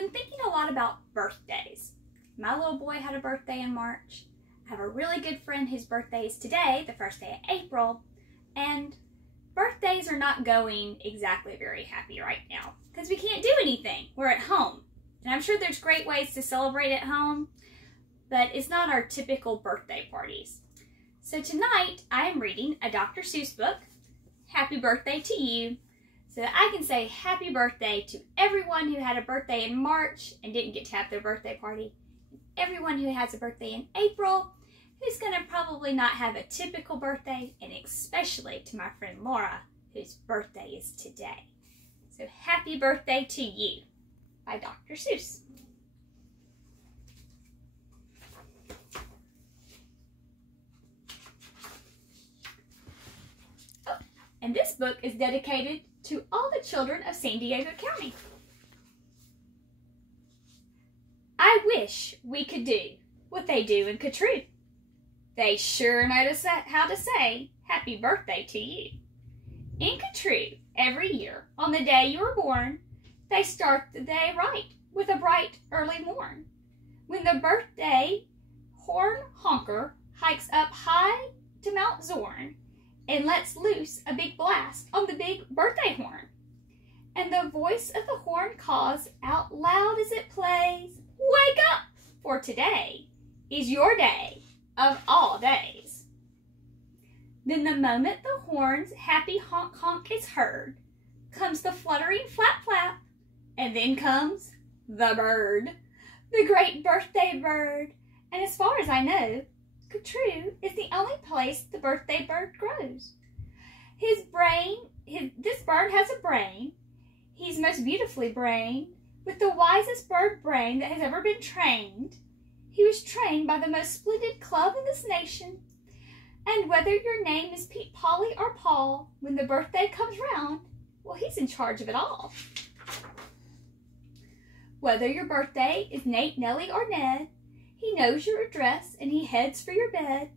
been thinking a lot about birthdays. My little boy had a birthday in March. I have a really good friend whose birthday is today, the first day of April, and birthdays are not going exactly very happy right now because we can't do anything. We're at home. And I'm sure there's great ways to celebrate at home, but it's not our typical birthday parties. So tonight I am reading a Dr. Seuss book, Happy Birthday to You, so that I can say happy birthday to everyone who had a birthday in March and didn't get to have their birthday party, everyone who has a birthday in April, who's going to probably not have a typical birthday, and especially to my friend Laura, whose birthday is today. So happy birthday to you by Dr. Seuss. Oh, and this book is dedicated to all the children of San Diego County. I wish we could do what they do in Katroo. They sure know how to say happy birthday to you. In Katroo, every year, on the day you were born, they start the day right with a bright early morn. When the birthday horn honker hikes up high to Mount Zorn and lets loose a big blast on the big birthday horn. And the voice of the horn calls out loud as it plays, "Wake up, for today is your day of all days." Then the moment the horn's happy honk honk is heard, comes the fluttering flap flap, and then comes the bird, the great birthday bird. And as far as I know, Katroo is the only place the birthday bird grows. This bird has a brain. He's most beautifully brained, with the wisest bird brain that has ever been trained. He was trained by the most splendid club in this nation. And whether your name is Pete, Polly, or Paul, when the birthday comes round, well, he's in charge of it all. Whether your birthday is Nate, Nellie, or Ned, he knows your address and he heads for your bed.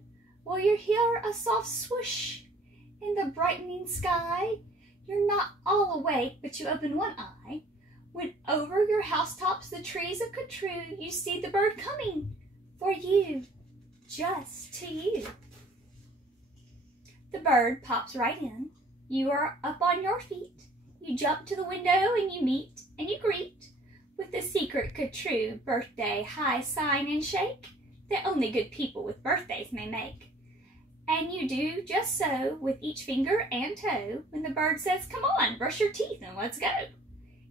While you hear a soft swoosh in the brightening sky, you're not all awake, but you open one eye. When over your housetops, the trees of Katroo, you see the bird coming for you, just to you. The bird pops right in. You are up on your feet. You jump to the window and you meet and you greet with the secret Katroo birthday high sign and shake that only good people with birthdays may make. And you do just so with each finger and toe when the bird says, "Come on, brush your teeth and let's go.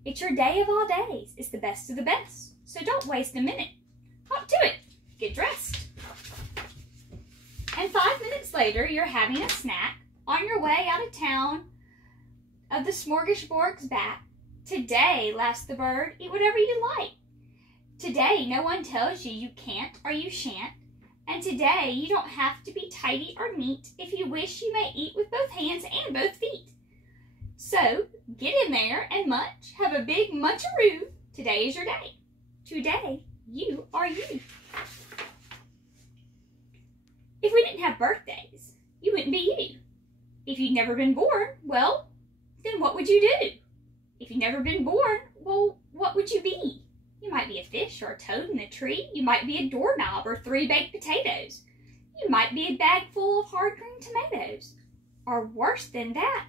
It's your day of all days. It's the best of the best. So don't waste a minute. Hop to it. Get dressed." And 5 minutes later, you're having a snack on your way out of town of the smorgasbord's back. "Today," laughs the bird, "eat whatever you like. Today, no one tells you you can't or you shan't. And today, you don't have to be tidy or neat. If you wish, you may eat with both hands and both feet. So, get in there and munch. Have a big muncharoo. Today is your day. Today, you are you." If we didn't have birthdays, you wouldn't be you. If you'd never been born, well, then what would you do? If you'd never been born, well, what would you be? You might be a fish or a toad in a tree. You might be a doorknob or 3 baked potatoes. You might be a bag full of hard green tomatoes. Or worse than that,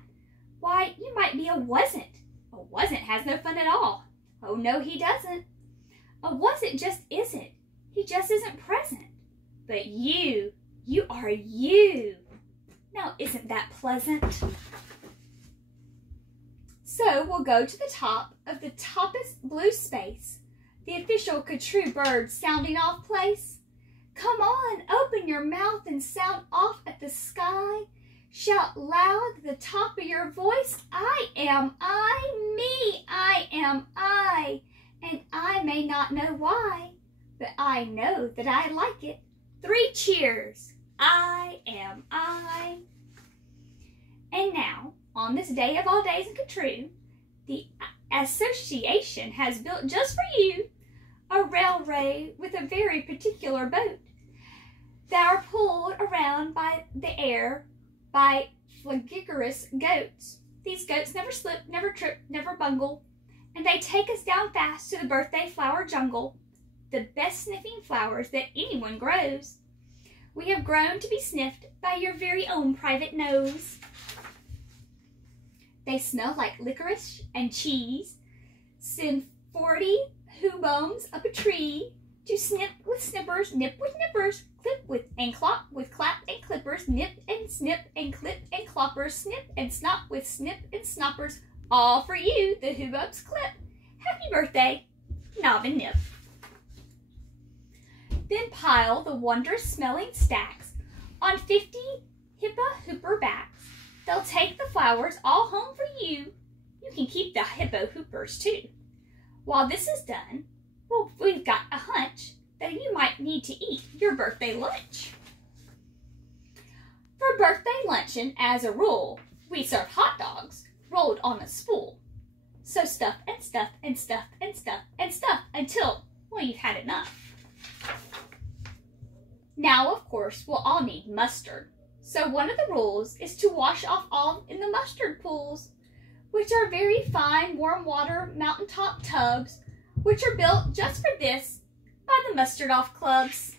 why, you might be a wasn't. A wasn't has no fun at all. Oh, no, he doesn't. A wasn't just isn't. He just isn't present. But you are you. Now, isn't that pleasant? So we'll go to the top of the toppest blue space, the official Katroo bird sounding off place. Come on, open your mouth and sound off at the sky. Shout loud at the top of your voice, "I am I, me, I am I." And I may not know why, but I know that I like it. 3 cheers. I am I. And now, on this day of all days in Katroo, the association has built just for you a railway with a very particular boat that are pulled around by the air by flagigorous goats. These goats never slip, never trip, never bungle, and they take us down fast to the birthday flower jungle, the best sniffing flowers that anyone grows. We have grown to be sniffed by your very own private nose. They smell like licorice and cheese. Send 40 hoobums up a tree to snip with snippers, nip with nippers, clip with and clop with clap and clippers, nip and snip and clip and cloppers, snip and snop with snip and snoppers, all for you, the hoobums clip. Happy birthday, Knob and Nip. Then pile the wondrous smelling stacks on 50 hippa hooper backs. They'll take the flowers all home for you. You can keep the hippo hoopers too. While this is done, well, we've got a hunch that you might need to eat your birthday lunch. For birthday luncheon, as a rule, we serve hot dogs rolled on a spool. So stuff and stuff and stuff and stuff and stuff until, well, you've had enough. Now, of course, we'll all need mustard. So one of the rules is to wash off all in the mustard pools, which are very fine warm water mountaintop tubs, which are built just for this by the Mustard Off Clubs.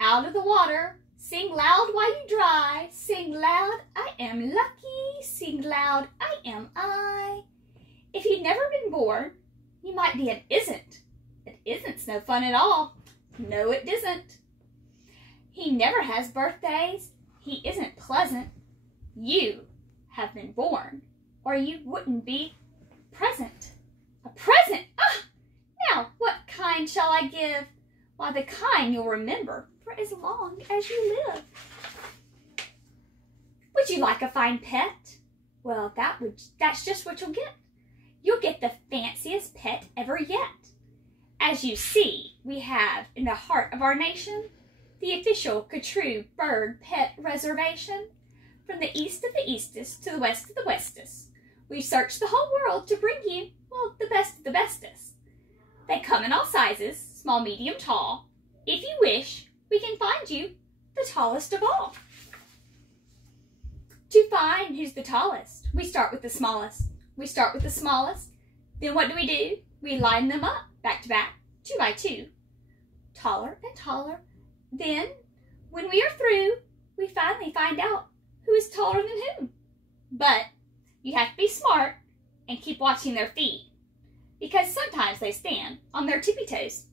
Out of the water, sing loud while you dry. Sing loud, I am lucky. Sing loud, I am I. If you've never been born, you might be an isn't. An isn't's no fun at all. No, it isn't. He never has birthdays. He isn't pleasant. You have been born, or you wouldn't be present. A present? Ah! Now, what kind shall I give? Why, the kind you'll remember for as long as you live. Would you like a fine pet? Well, that's just what you'll get. You'll get the fanciest pet ever yet. As you see, we have in the heart of our nation the official Katroo Bird Pet Reservation. From the east of the eastest to the west of the westest, we've searched the whole world to bring you, well, the best of the bestest. They come in all sizes, small, medium, tall. If you wish, we can find you the tallest of all. To find who's the tallest, we start with the smallest. We start with the smallest. Then what do? We line them up, back to back, 2 by 2, taller and taller. Then, when we are through, we finally find out who is taller than whom. But you have to be smart and keep watching their feet, because sometimes they stand on their tippy toes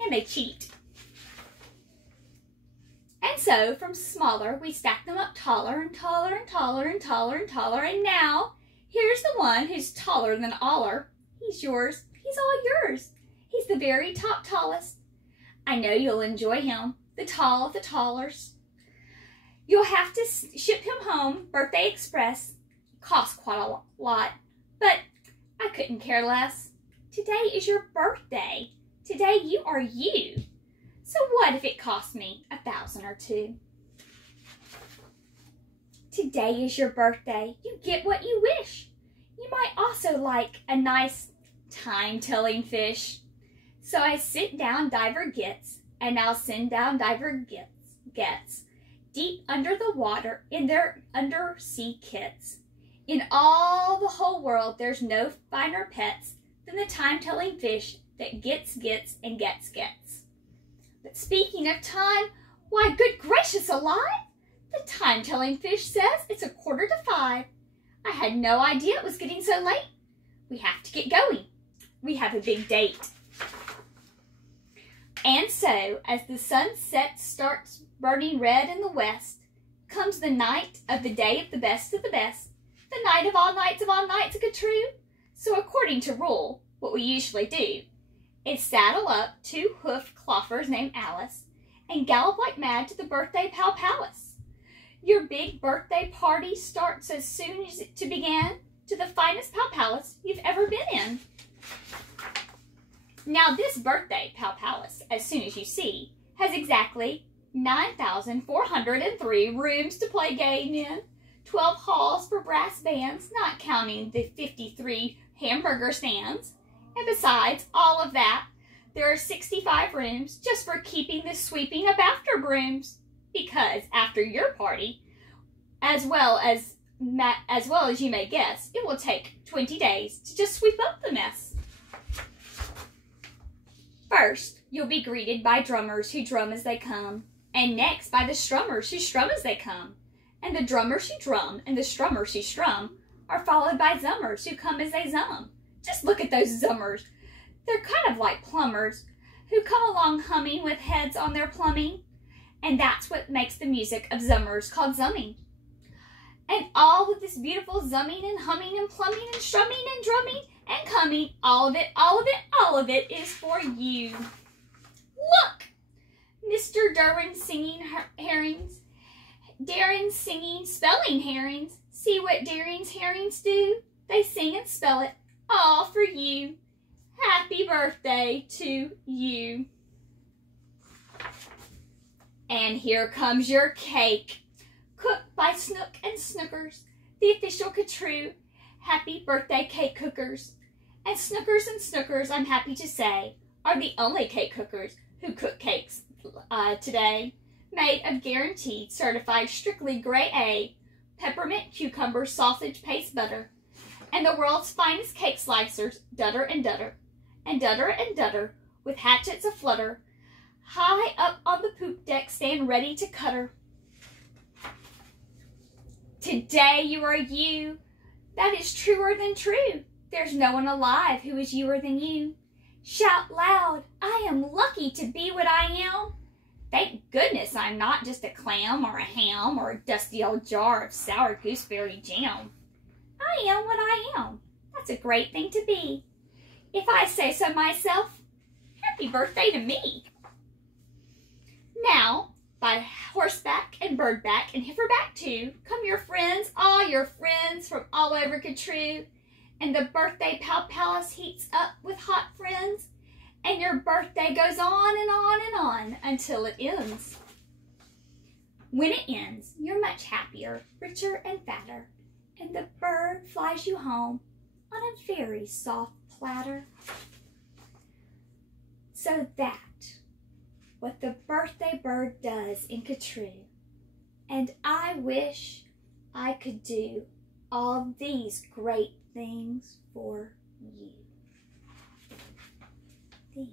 and they cheat. And so from smaller, we stack them up taller and taller and taller and taller and taller. And now, here's the one who's taller than aller. He's yours. He's all yours. He's the very top tallest. I know you'll enjoy him. The tall of the tallers. You'll have to ship him home, Birthday Express. Costs quite a lot, but I couldn't care less. Today is your birthday. Today you are you. So what if it cost me $1,000 or $2? Today is your birthday. You get what you wish. You might also like a nice time-telling fish. So I sit down diver gets, and I'll send down diver gets deep under the water in their undersea kits. In all the whole world, there's no finer pets than the time-telling fish that gets and gets. But speaking of time, why, good gracious alive! The time-telling fish says it's 4:45. I had no idea it was getting so late. We have to get going. We have a big date. And so, as the sunset starts burning red in the west, comes the night of the day of the best, the night of all nights of Katroo. So according to rule, what we usually do is saddle up 2 hoofed cloffers named Alice and gallop like mad to the birthday palace. Your big birthday party starts as soon as it began to the finest palace you've ever been in. Now this birthday palace, as soon as you see, has exactly 9,403 rooms to play game in, 12 halls for brass bands, not counting the 53 hamburger stands. And besides all of that, there are 65 rooms just for keeping the sweeping of after brooms. Because after your party, as well as as well as you may guess, it will take 20 days to just sweep up the mess. First, you'll be greeted by drummers who drum as they come, and next by the strummers who strum as they come. And the drummers who drum and the strummers who strum are followed by zummers who come as they zum. Just look at those zummers. They're kind of like plumbers who come along humming with heads on their plumbing. And that's what makes the music of zummers called zumming. And all of this beautiful zumming and humming and plumbing and strumming and drumming and coming, all of it is for you. Look! Mr. Darwin singing herrings. Darren's singing spelling herrings. See what Darren's herrings do? They sing and spell it all for you. Happy birthday to you. And here comes your cake, cooked by Snook and Snookers, the official Katroo happy birthday cake cookers. And Snookers and Snookers, I'm happy to say, are the only cake cookers who cook cakes today, made of guaranteed, certified, strictly grade A, peppermint, cucumber, sausage, paste butter, and the world's finest cake slicers, Dutter and Dutter, and Dutter and Dutter, with hatchets aflutter, high up on the poop deck, stand ready to cut her. Today you are you. That is truer than true. There's no one alive who is youer than you. Shout loud, I am lucky to be what I am. Thank goodness I'm not just a clam or a ham or a dusty old jar of sour gooseberry jam. I am what I am. That's a great thing to be. If I say so myself, happy birthday to me. Now, by horseback and birdback and heiferback too, come your friends, all your friends from all over Katroo, and the birthday palace heats up with hot friends, and your birthday goes on and on and on until it ends. When it ends, you're much happier, richer and fatter, and the bird flies you home on a very soft platter. So that what the birthday bird does in Katroo, and I wish I could do all these great things for you. The end.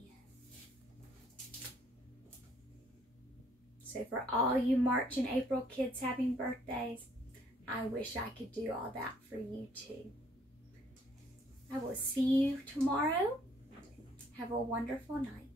So for all you March and April kids having birthdays, I wish I could do all that for you too. I will see you tomorrow. Have a wonderful night.